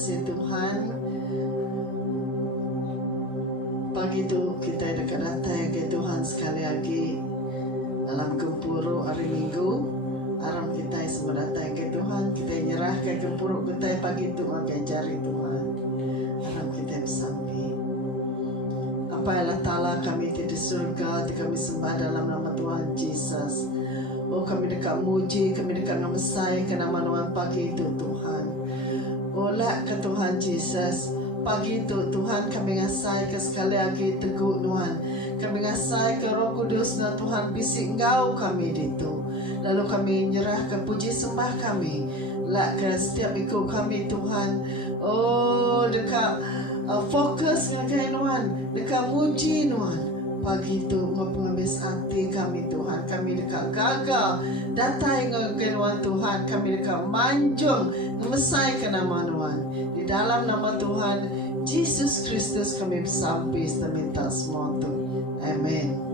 kasih Tuhan. Pagi itu kita dekat datang ke Tuhan sekali lagi dalam gempuru hari Minggu. Aram kita semua datang ke Tuhan, kita nyerah ke gempuru kita pagi itu pakai jari Tuhan. Aram kita bersampai. Apa Allah Ta'ala kami di surga, kami sembah dalam nama Tuhan Yesus. Oh kami dekat muji, kami dekat ngamesai ke nama Tuhan pagi itu Tuhan. Oh lah ke Tuhan Yesus. Pagi itu Tuhan kami ngasai ke sekali lagi teguh Tuhan. Kami ngasai ke Roh Kudus na Tuhan bisik engkau kami itu. Lalu kami nyerah ke puji sembah kami. Lah ke setiap ikut kami Tuhan. Oh dekat fokus dengan Tuhan. Dekat muji Tuhan. Pagi itu menghabis hati kami Tuhan. Kami dekat gagal datang dengan Tuhan. Kami dekat manjung ngemesai ke nama Tuhan. Di dalam nama Tuhan Yesus Kristus kami bersampai dan minta semua itu. Amin.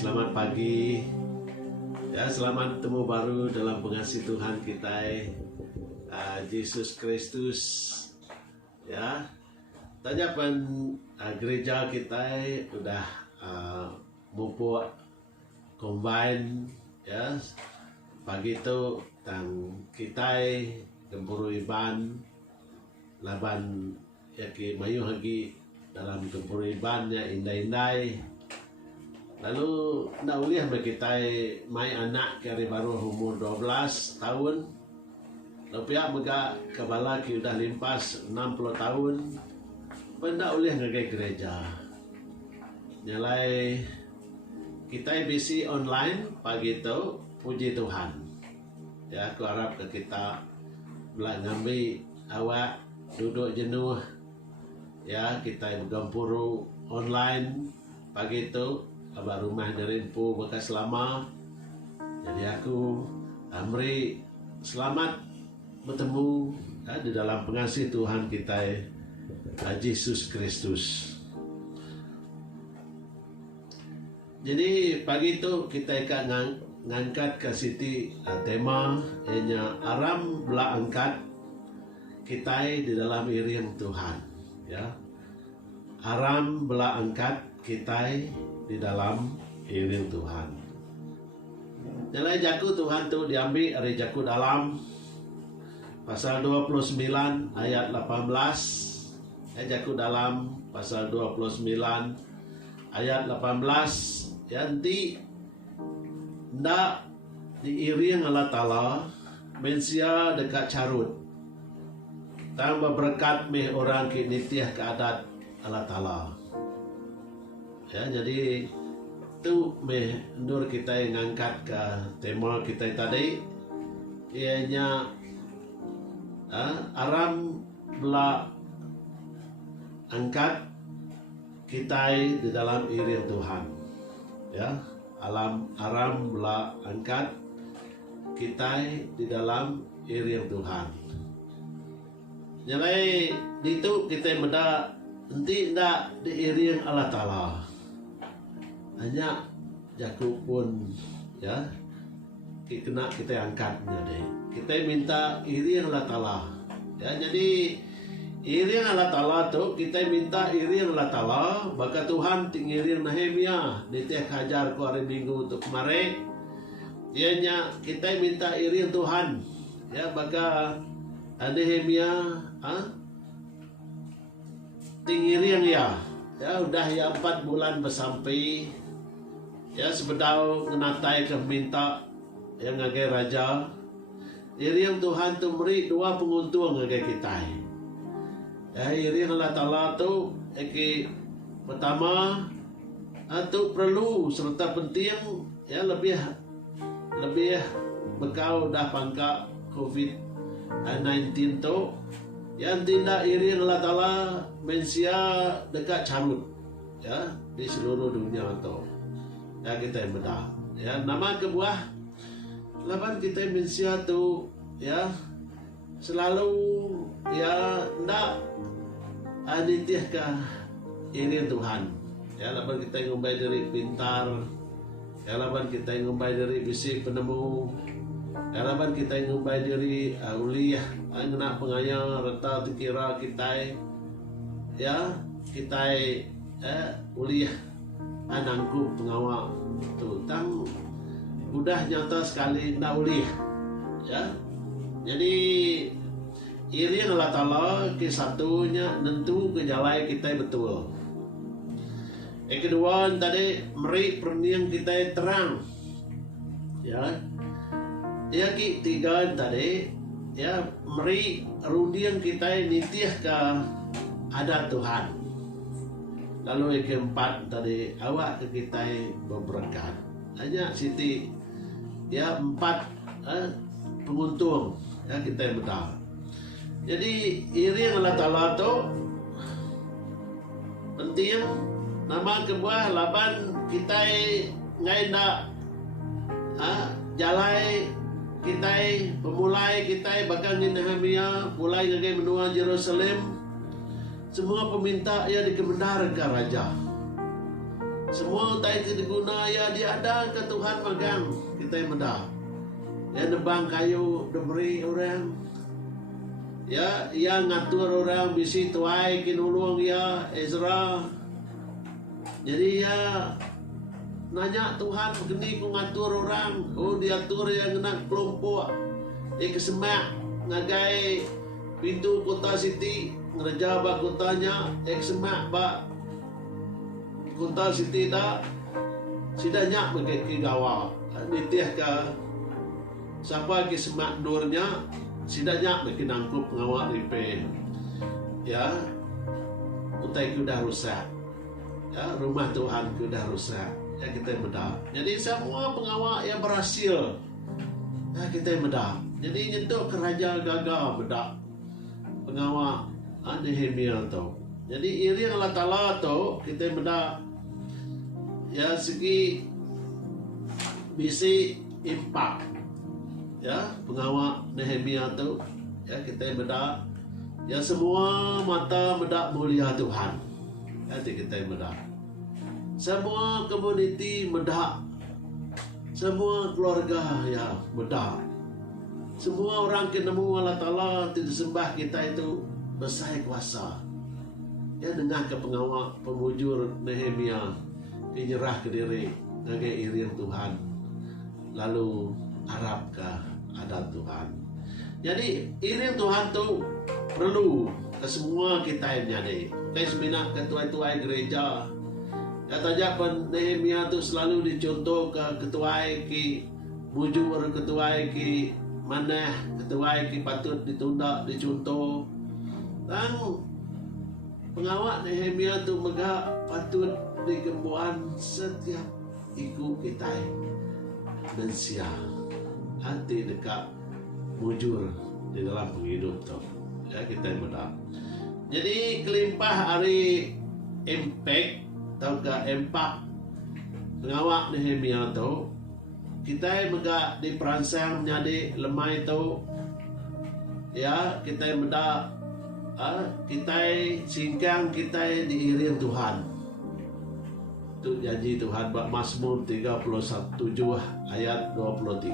selamat pagi. Ya, selamat temu baru dalam pengasih Tuhan kita, Yesus Kristus. Ya, tanya pen gereja kita udah mumpuk combine ya. Pagi itu tang kita gemburu iban laban ya ki mayu lagi dalam gemburu ibannya indah-indah. Lalu nak uliah bagi kita mai anak kari baru umur 12 tahun. Lalu pihak mega kebala ki udah limpas 60 tahun. Benda uliah ngagai gereja. Nyalai kita bisi online pagi itu, puji Tuhan. Ya, aku harap ke kita belah ngambil awak duduk jenuh. Ya, kita bergempuru online pagi itu. Abah rumah dari Empu bekas lama. Jadi aku Amri selamat bertemu di dalam pengasih Tuhan kita Yesus Kristus. Jadi pagi itu kita akan ngangkat ke siti tema hanya aram belah angkat kita di dalam iring Tuhan. Ya, aram belah angkat kita di dalam iring Tuhan. Nilai jaku Tuhan tu diambil dari jaku dalam pasal 29 ayat 18. Jaku dalam pasal 29 ayat 18. Yanti ndak diiring Allah Ta'ala mensia dekat carut. Tambah berkat meh orang ki nitiah ke adat Allah Ta'ala. Ya, jadi itu mendur kita yang ngangkat ke tema kita tadi, ianya aram belah angkat kita di dalam iring Tuhan. Ya, aram belah angkat kita di dalam iring Tuhan. Jadi itu kita menda nanti ndak diiring Allah Ta'ala. Hanya jaku pun ya kena kita angkatnya deh. Kita minta iring Allah Ta'ala. Ya, jadi iring Allah Ta'ala tu kita minta iring Allah Ta'ala. Baka Tuhan tingiring Nehemia nitiah kajar ku hari Minggu untuk kemarin. Ianya kita minta iring Tuhan. Ya, baka Nehemia tingiring ya. Ya, udah ya 4 bulan bersampai. Ya, sebedau ngenatai ke minta yang ngagai raja. Iring Tuhan tu beri 2 penguntung ngagai kita. Ya, iring Allah Ta'ala tu pertama tu perlu serta penting ya lebih bekau dah pangka COVID-19 tu yang tidak iring Allah Ta'ala mensia dekat carut ya di seluruh dunia tu. Ya, kita yang bedah. Ya, nama kebuah laban kita mensia tu ya selalu ya ndak anitiah ke iring Tuhan. Ya, laban kita ngumbai dari pintar. Ya, laban kita ngumbai dari bisi penemu. Ya, laban kita ngumbai dari uliah ngena pengaya reta dikira kita ya kita uliah anangku pengawal tu tang udah nyata sekali nak uliah ya. Jadi iring Allah Ta'ala ke satunya nentu ke jalan kita betul. Yang kedua tadi meri perniang kita terang ya. Ya, ki tiga tadi ya meri rundiang kita nitiah ke adat Tuhan. Lalu yang keempat tadi awak ke kita berberkat. Hanya siti ya 4 penguntung ya kita betul. Jadi iring Allah Ta'ala tu penting nama kebuah laban kita ngai nak jalai kita pemulai kita bahkan di Nehemia mulai ngagai menua Jerusalem semua peminta ia dikemendar ke raja Semua utai kita guna ya dia ada ke Tuhan magang kita medah. Ya nebang kayu diberi orang. Ya yang ngatur orang bisi tuai kinulung ya Ezra. Jadi ya nanya Tuhan begini ku ngatur orang. Oh diatur yang nak kelompok. Kesemak ngagai pintu kota Siti ngereja bak kotanya semak bak kota Siti dah sidanya bagi gawa nitiah ka siapa ke semak durnya sidanya bagi nangkup pengawal ripe ya utai ku dah rusak ya rumah Tuhan ku dah rusak ya kita medah. Jadi semua pengawal yang berhasil ya kita medah. Jadi nyentuh kerajaan gagal bedak pengawal Nehemia tu. Jadi iri Allah Ta'ala tu kita medak ya segi bisi impak ya pengawal Nehemia tu ya kita medak ya semua mata medak mulia Tuhan ya kita medak semua komuniti medak semua keluarga ya medak semua orang kenemu Allah Ta'ala tidak sembah kita itu besar kuasa ya dengan ke pengawal pemujur Nehemia dinyerah ke diri ngagai iring Tuhan lalu harap ke adat Tuhan. Jadi iring Tuhan tu perlu ke semua kita yang jadi kayak seminat ketua-ketua gereja katanya pun Nehemia tu selalu dicontoh ke ketua ki mujur ketua ki mana ketua ki patut ditunda dicontoh dan pengawal Nehemia tu megah patut digembuan setiap ikut kita dan siap hati dekat mujur di dalam penghidup tu ya kita mudah. Jadi kelimpah hari impact atau ke empat pengawal Nehemia tu kita megah diperansang menjadi lemah itu ya kita mudah kita singkang kita diiring Tuhan. Itu janji Tuhan bak Mazmur 31 ayat 23.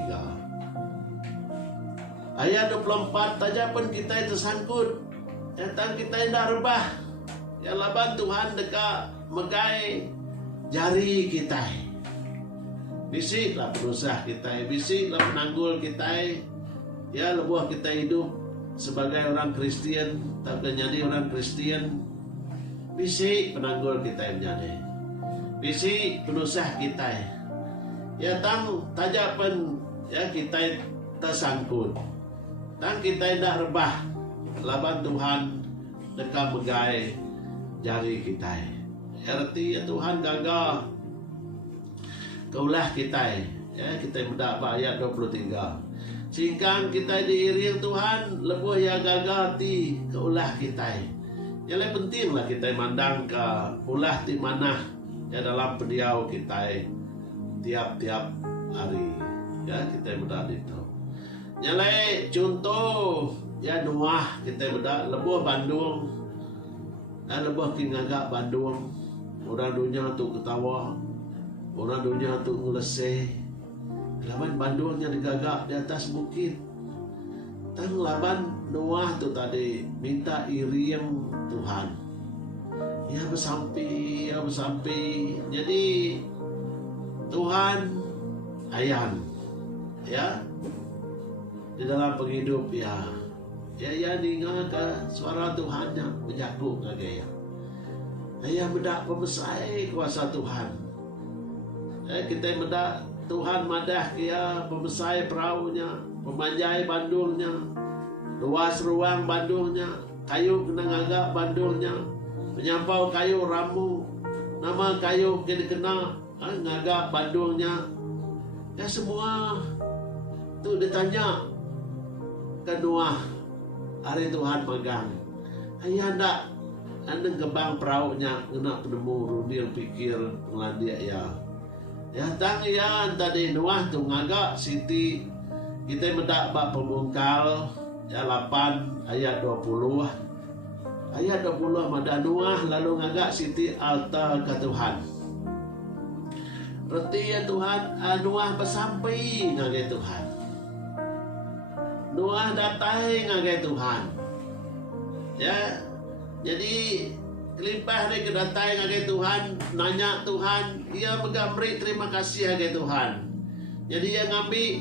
Ayat 24 saja pun kita tersangkut. Tentang kita tidak rubah. Ya laban Tuhan dekat megai jari kita. Bisiklah perusaha kita, bisiklah penanggul kita. Ya lebuh kita hidup sebagai orang Kristen, tak menjadi orang Kristen. Bisik penanggul kita menjadi. Bisi penusah kita ya tang tajapan ya kita tersangkut tang kita tidak rebah laban Tuhan dekat megai jari kita arti ya Tuhan gagal kaulah kita ya kita mendapat ayat 23 singkang kita diiring Tuhan lebuh yang gagal ti kaulah kita yang lebih penting lah kita mandang ke ulah di mana ya dalam pendiau kita tiap-tiap hari ya kita mudah itu nyalai contoh ya Noah kita mudah lebuh Bandung dan lebuh kingagak Bandung orang dunia tu ketawa orang dunia tu ngeleseh laban Bandungnya digagak di atas bukit tang laban Noah tu tadi minta iring Tuhan ya bersampai. Jadi Tuhan ayan ya di dalam penghidup ya dengar ke suara Tuhannya menjaku ke gaya ayah mendak pemesai kuasa Tuhan kita mendak Tuhan madah kia pemesai perahunya pemanjai bandulnya luas ruang bandulnya kayu kena ngagak bandulnya penyampau kayu ramu nama kayu kena kena ngagak bandulnya ya semua tu ditanya ke Noah hari Tuhan magang ayah ndak anda kembang perahunya kena penemu rundil pikir ngelandia ya tang ya tadi Noah tu ngagak Siti kita mendak bak pembungkal ya 8 ayat 20 Ayat 20 mada Noah lalu ngagak Siti altar ke Tuhan. Reti ya Tuhan, Noah bersampai ngagai Tuhan. Noah datai ngagai Tuhan. Ya, jadi kelimpah ni kedatai ngagai Tuhan, nanya Tuhan, ia mengamri terima kasih ngagai Tuhan. Jadi ia ngambil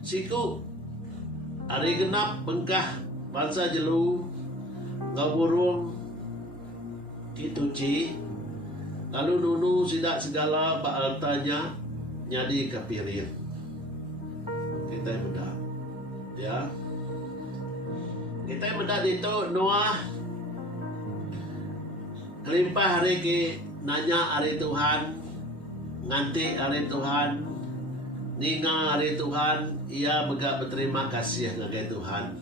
siku hari genap bengkah bangsa jelu ngaburung kituci lalu nunu sidak segala baaltanya nyadi kapirin kita beda ya kita beda itu Noah kelimpah hari ke nanya hari Tuhan nganti hari Tuhan ninga hari Tuhan ia megak berterima kasih ngagai Tuhan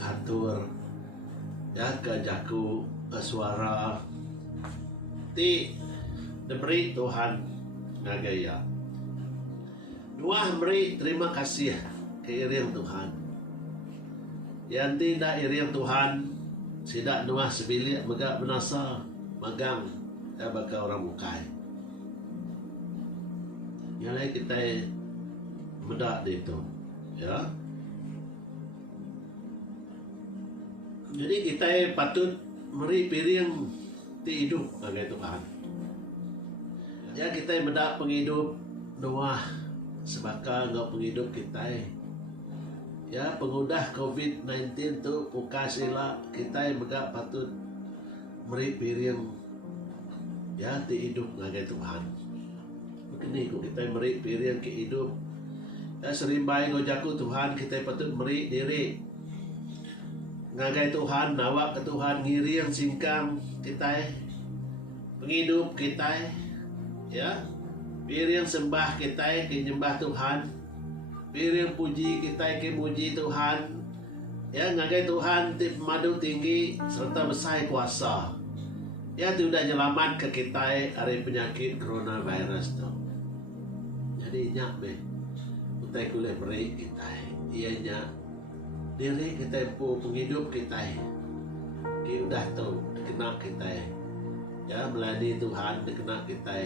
atur ya ke jaku ke suara ti diberi Tuhan ngagai ya Noah beri terima kasih ke iriang Tuhan yang tidak iriang Tuhan sidak Noah sebilik megak menasa magang ya bakal orang mukai yang lain kita medak di itu ya jadi kita patut meri piring ti hidup ngagai Tuhan ya kita medak penghidup Noah sebaka ngau penghidup kita ya pengudah COVID-19 tu buka sila kita medak patut meri piring ya ti hidup ngagai Tuhan begini kok kita meri piring ke hidup ya serimbai gojaku Tuhan kita patut meri diri ngagai Tuhan nawak ke Tuhan ngiri yang singkang kita penghidup kita ya piring sembah kita ke nyembah Tuhan piring puji kita ke muji Tuhan ya ngagai Tuhan tip madu tinggi serta besar kuasa ya tu udah nyelamat ke kita dari penyakit coronavirus tu jadi nyak be kita boleh beri kita ianya diri kita pu penghidup kita udah tu kena kita ya melayani Tuhan dikena kita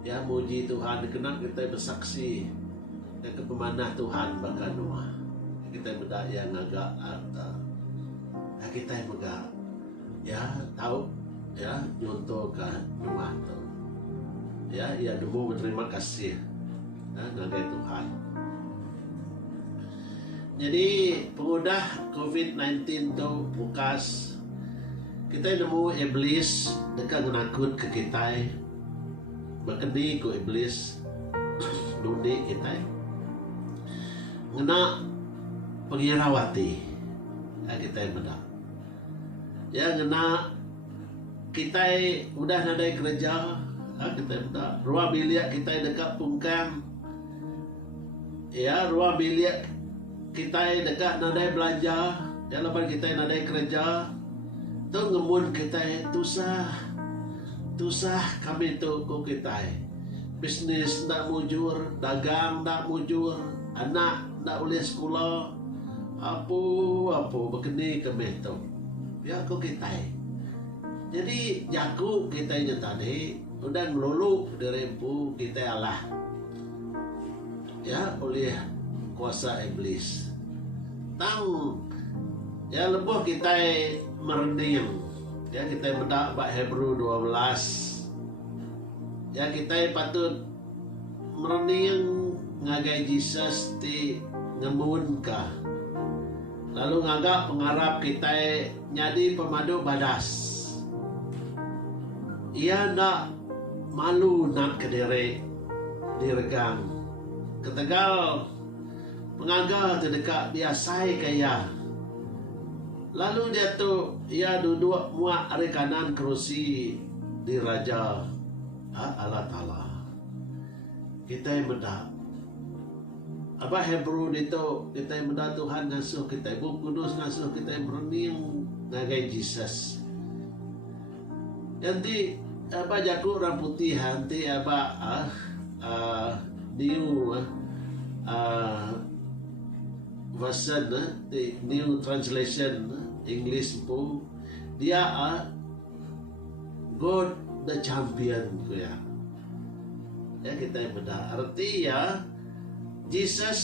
ya muji Tuhan dikena kita bersaksi dan kepemanah Tuhan bakal Noah kita beda yang agak harta ya kita megak ya tahu ya nyontohkan Noah tu ya ia demo berterima kasih ngagai Tuhan. Jadi pengudah COVID-19 tu bukas kita nemu iblis dekat menakut ke kita berkeni ku iblis dunia kita ngena pengirawati ya kita bedak ya ngena kita udah nadai kerja kita bedak ruang bilik kita dekat pungkang ya ruang bilik kita dekat nadai belanja ya lepas kita nadai kerja tu ngemun kita tusah kami tu ku kita bisnis nak mujur dagang nak mujur anak nak boleh sekolah apa begini kami tu ya ku kita jadi jaku kita nya tadi udah melulu dari empu kita Allah ya oleh kuasa iblis tang ya lebuh kita merening ya kita mendak bab Hebrew 12 ya kita patut merening ngagai Jesus ti ngemun ka lalu ngagak pengarap kita nyadi pemadu badas ia nak malu nak kediri diregang ketegal pengaga terdekat biasai kaya lalu dia tu ia duduk muak hari kanan kerusi di Raja Allah Ta'ala kita yang mendak apa Hebrew itu kita yang mendak Tuhan ngasuh kita Ibu Kudus ngasuh kita yang berening ngagai Jesus nanti apa jago orang putih nanti apa new version the new translation English pun dia God the champion ko ya. Ya kita beda. Arti ya Jesus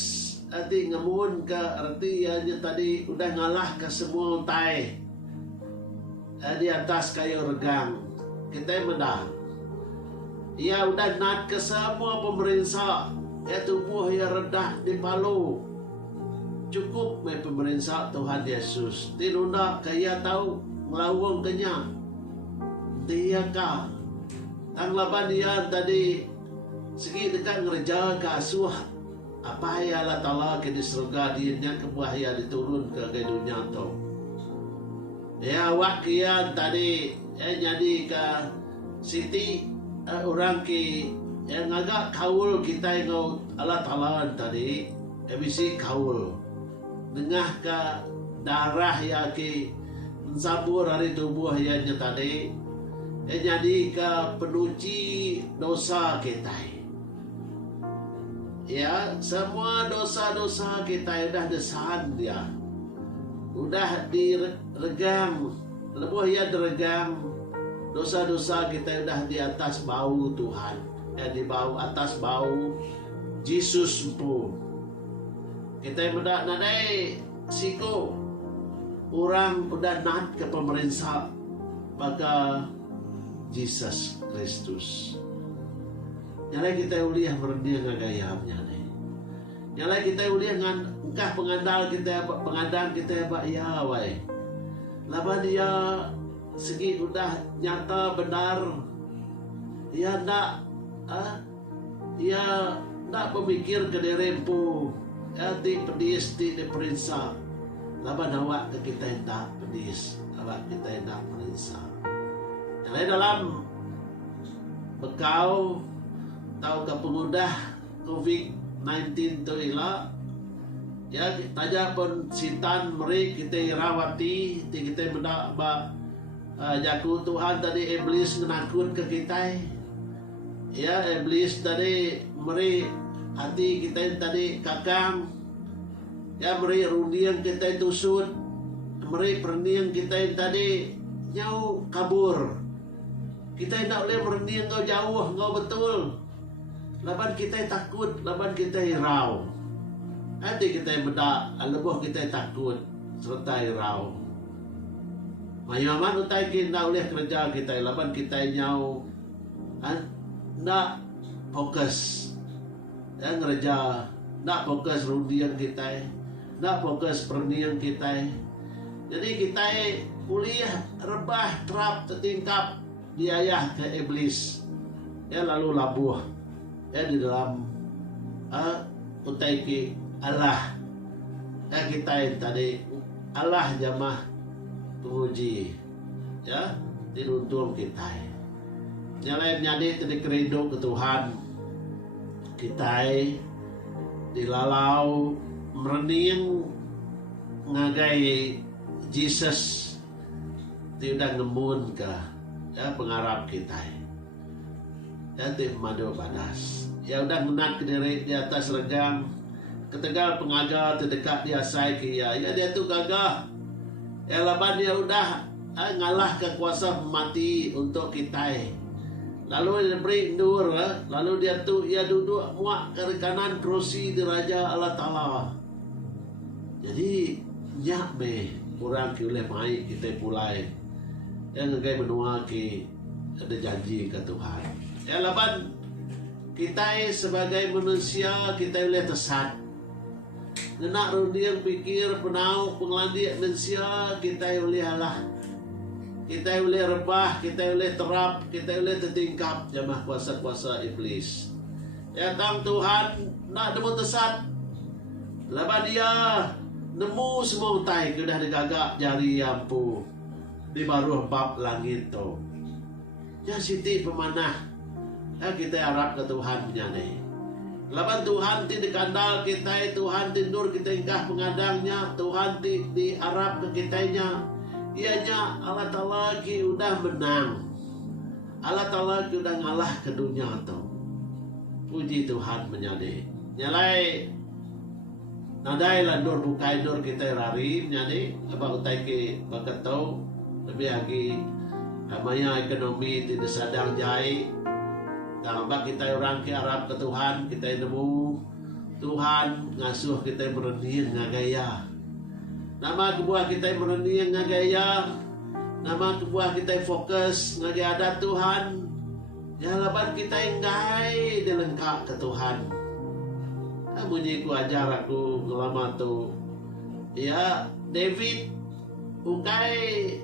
arti ngamun ka arti ya nya tadi udah ngalah ke semua untai. Di atas kayu regang. Kita beda. Ya udah nat ke semua pemerintah. Ya tubuh ya redah di palu. Cukup me pemerintah Tuhan Yesus. Tinunda kaya tahu melawang kenya. Dia ka. Tang laban dia tadi segi dekat ngerja ke asuh. Apa ya Allah Ta'ala ke di surga dia kebuah ya diturun ke dunia tu. Ya wakian tadi jadi ke Siti orang ki yang agak kaul kita ngau Allah Ta'ala tadi ebisi kaul dengah ke darah ya ki mensabur hari tubuh ya tadi jadi ke penuci dosa kita. Ya semua dosa-dosa kita udah desahan dia, udah diregang, lebih ya diregang. Dosa-dosa kita udah di atas bau Tuhan, ya di bau atas bau Yesus pun. Kita mudah nadai siko orang udah nat ke pemerintah maka Yesus Kristus. Nyalai kita uliah merendia ngagayamnya nih. Nyalai kita uliah ngkah pengandal kita pengandang kita ya wai. Laban dia segi udah nyata benar. Ya nak ya nak pemikir ke derempu. Ya ti pedis ti de perintah. Laban awak ke kita hendak pedis. Awak kita hendak perintah. Nyalai dalam bekau tahu ke pengudah COVID-19 tu ilah ya taja pun sitan meri kita rawati kita mendak jaku Tuhan tadi iblis menakut ke kita ya iblis tadi meri hati kita tadi kakang ya meri rundiang kita tusut meri perniang kita tadi nyau kabur kita tidak boleh berniang kau jauh kau betul. Laban kita takut, laban kita irau. Nanti kita beda, lebuh kita takut serta irau. Mayaman utai kita oleh kerja kita, laban kita nyau, nak fokus, yang kerja, nak fokus rundian kita, nak fokus pernian kita. Jadi kita kuliah rebah terap tertingkap diayah ke iblis, ya lalu labuh. Ya di dalam utai ki Allah kita yang tadi Allah jamah penguji ya dinuntung kita nyalain nyadi tadi kerindu ke Tuhan kita dilalau merening ngagai Jesus tidak ngemun ke ya pengarap kita ya tim madu panas ya udah menat ke diri di atas regang ketegal pengagal terdekat dia sai kia ya dia tu gagah ya laban dia udah ngalah ke kuasa mati untuk kita lalu dia beri nur lalu dia tu ya duduk muak ke kanan kursi di Raja Allah Ta'ala jadi nyak be kurang ki oleh mai kita pulai yang ngagai menua ki ada janji ke Tuhan ya laban kita sebagai manusia kita boleh tersat nak rundiang pikir penau pengelandi manusia kita boleh halah kita boleh rebah kita boleh terap kita boleh tertingkap jamah kuasa-kuasa iblis ya tang Tuhan nak nemu tersat laban dia nemu semua utai sudah digagak jari ampu di baru bab langit tu ya siti pemanah kita harap ke Tuhan menyane. Laban Tuhan ti dikandal kita, Tuhan tindur kita ingkah pengadangnya, Tuhan ti diharap ke kitanya. Ianya Allah Ta'ala ki udah menang. Allah Ta'ala ki udah ngalah ke dunia tu. Puji Tuhan menyane. Nyalai nadai landur bukai dur kita rari menyane. Apa utai ki bakat tau lebih lagi Amanya ekonomi tidak sadang jai. Tambah kita orang ke Arab ke Tuhan, kita nemu Tuhan ngasuh kita merenung ngagaya. Nama kebuah kita merenung ngagaya. Nama kebuah kita fokus ngagaya ada Tuhan. Ya laban kita enggay dilengkap ke Tuhan. Bunyi ku ajar aku lama tu. Ya David ungkai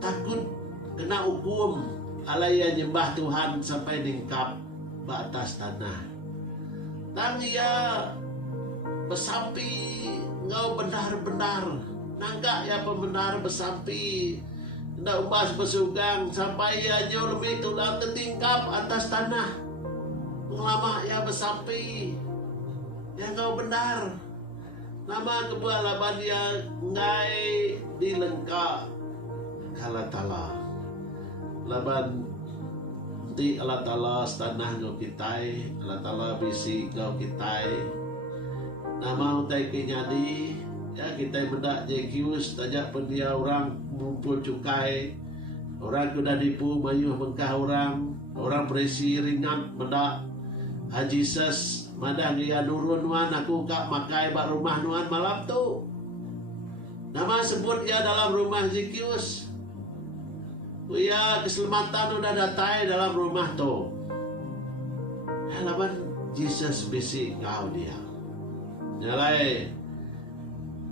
takut kena hukum alaya nyembah Tuhan sampai ningkap batas tanah. Tang ia bersampi ngau benar-benar nangka ya pembenar bersampi ndak umas bersugang sampai ia jauh lebih tulang ketingkap atas tanah. Lama ya bersampi ya ngau benar. Nama kebuah laban dia ngai dilengkap Allah Ta'ala. Laban nanti Allah Ta'ala setanah ngau kitai, Allah Ta'ala bisi ngau kitai. Nama utai kenyadi, ya kita mendak jekius tajak pendia orang mumpul cukai. Orang kuda dipu mayuh mengkah orang berisi ringan mendak. Haji ses madang ia nurun wan aku kak makai bak rumah nuan malam tu. Nama sebut ia dalam rumah Zekius. Ya keselamatan udah datai dalam rumah tu. Halaman Jesus bisi ngau dia. Nyalai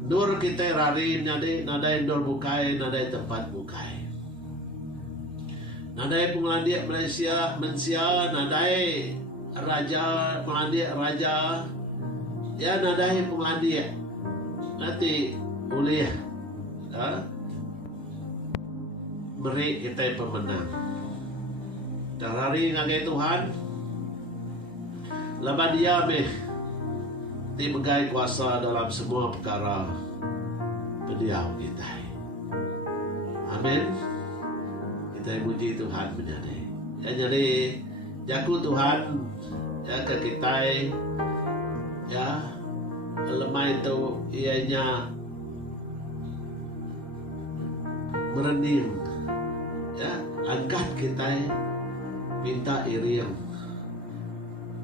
nur kita rari nadai nur bukai nadai tempat bukai. Nadai pengelandiak Malaysia mensia nadai raja pengelandiak raja. Ya nadai pengelandiak nanti boleh beri kita pemenang. Darari ngagai Tuhan laban dia ti begai kuasa dalam semua perkara beliau kita. Amin. Kita puji Tuhan menjadi. Ya jadi jaku Tuhan ya ke kita ya lemah itu ianya merening ya angkat kita minta iriang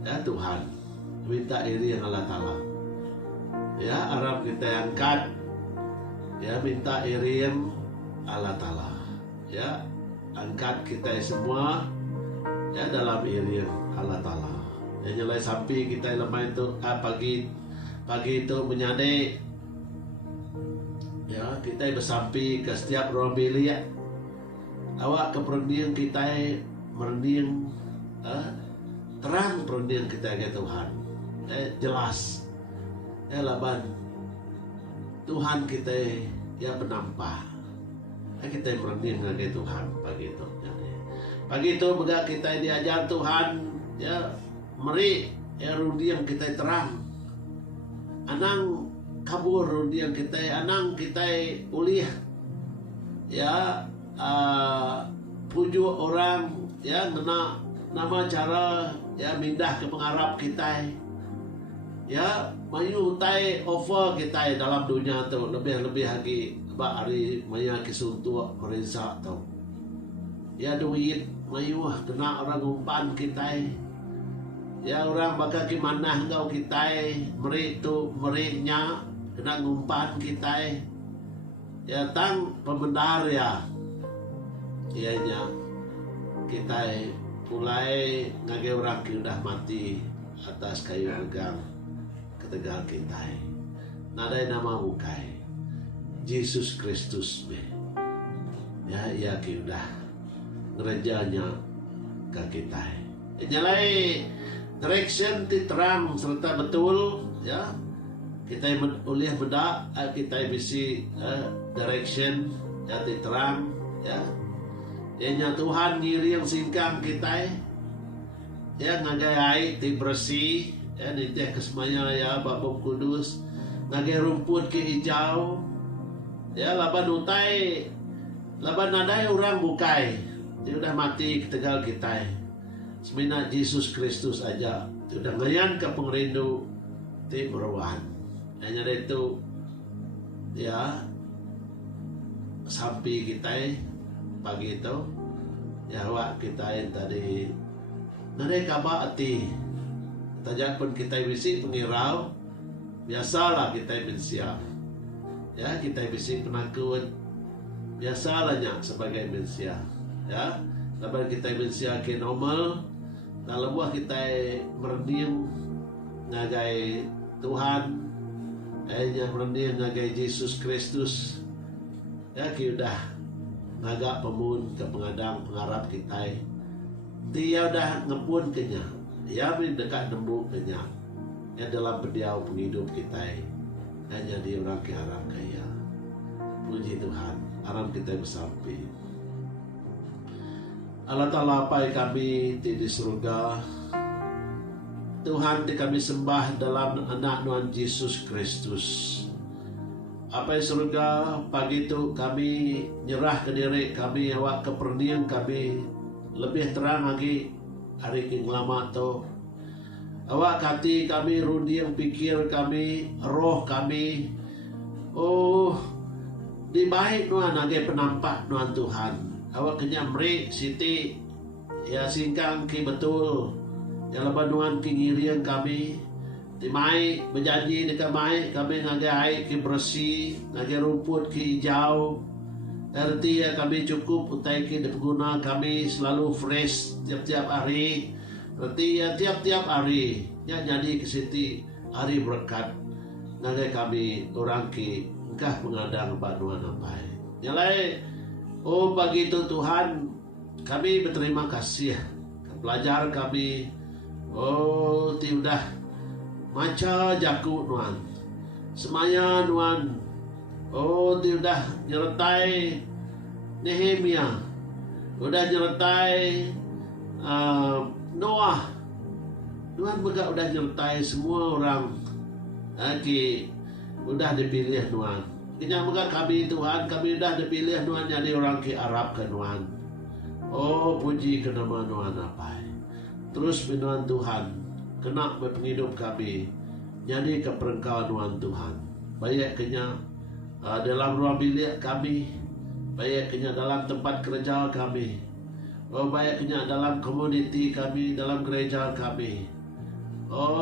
ya Tuhan minta iriang Allah Ta'ala ya Arab kita angkat ya minta iriang Allah Ta'ala ya angkat kita semua ya dalam iriang Allah Ta'ala ya nyalai sampai kita lemah itu pagi itu menyadari ya kita bersampi ke setiap ruang bilik awak ke perunding kita merunding terang perunding kita ke Tuhan jelas laban Tuhan kita ya penampak kita merunding ke Tuhan pagi itu pagi itu juga kita diajar Tuhan ya meri ya runding kita terang anang kabur yang kita anang kita uliah ya pujuk orang ya ngena nama cara ya mindah ke pengarap kita ya mayu tai offer kita dalam dunia tu lebih lagi bak hari maya kesuntuk merisa tu ya duit mayu kena orang umpan kita ya orang bakal gimana engkau kita meri tu merinya kena ngumpan kita ya tang pembenar ya ianya kita mulai ngage orang udah mati atas kayu pegang ketegal kita nadai nama bukai Yesus Kristus ya ia udah ngerejanya ke kita nyalai direction terang serta betul ya kita uliah bedak kita bisi direction ya terang ya nya Tuhan ngiri yang singkang kita ya ngagayai ti bersih ya di teh kesemaya ya Bapa Kudus ngagai rumput ke hijau ya laban utai laban nadai orang bukai dia udah mati ketegal kita semina Yesus Kristus aja udah ngayan ke pengerindu ti meruan hanya itu ya sampai kita pagi itu ya awak kita yang tadi nare kaba ati tajak pun kita bisi pengirau biasalah kita mensia ya kita bisi penakut biasalah nyak sebagai mensia ya lepas kita mensia ke normal kalau buah kita merending ngagai Tuhan ayahnya merending ngagai Yesus Kristus ya kita udah ngagak pemun ke pengadang pengharap kita dia udah ngepun kenya ya dekat nembuk kenya ya dalam berdiau penghidup kita hanya di orang keharap kaya puji Tuhan aram kita bersampai Allah Ta'ala apa yang kami di surga Tuhan kami sembah dalam anak Tuhan Yesus Kristus. Apa yang surga pagi itu kami nyerah ke diri kami awak kepernian kami lebih terang lagi hari king lama tu awak hati kami rundiang pikir kami roh kami di baik Tuhan agai penampak Tuhan Tuhan awak kenya meri siti ya singkang ki betul yang lepas Tuhan ki ngirian kami di mai berjanji dekat mai kami ngagai ki bersih ngagai rumput ki hijau arti ya kami cukup utai ki diguna kami selalu fresh tiap-tiap hari arti ya tiap-tiap hari ya jadi ke siti hari berkat ngagai kami orang ki engkah mengadang Tuhan apa nyalai pagi itu Tuhan kami berterima kasih pelajar kami tiudah maca jaku Tuhan semaya Tuhan tiudah nyertai Nehemia udah nyertai Noah Tuhan juga udah nyertai semua orang udah dipilih Tuhan kenya moga kami Tuhan kami udah dipilih Tuhan jadi orang ke Arab ke Tuhan puji ke nama Tuhan apa terus Tuhan Tuhan kena berpenghidup kami jadi keperengkauan Tuhan baik kenya dalam ruang bilik kami baik kenya dalam tempat kerja kami baik kenya dalam komuniti kami dalam gereja kami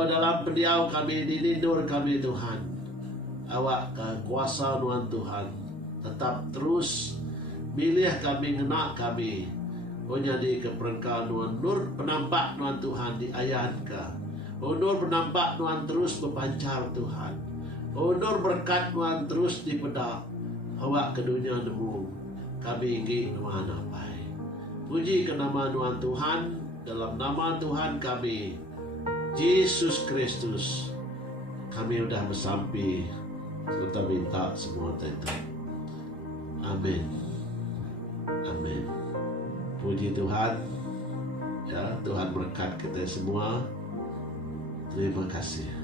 dalam pendiau kami dinindur kami Tuhan awak kuasa Tuhan tetap terus pilih kami ngena kami jadi keperengkauan nur penampak Tuhan di ayat ka nur penampak Tuhan terus berpancar Tuhan nur berkat Tuhan terus dipedak awak ke dunia nemu kami ingin Tuhan apa puji ke nama Tuhan dalam nama Tuhan kami Yesus Kristus kami sudah bersampai serta minta semua itu amin amin puji Tuhan ya Tuhan berkat kita semua terima kasih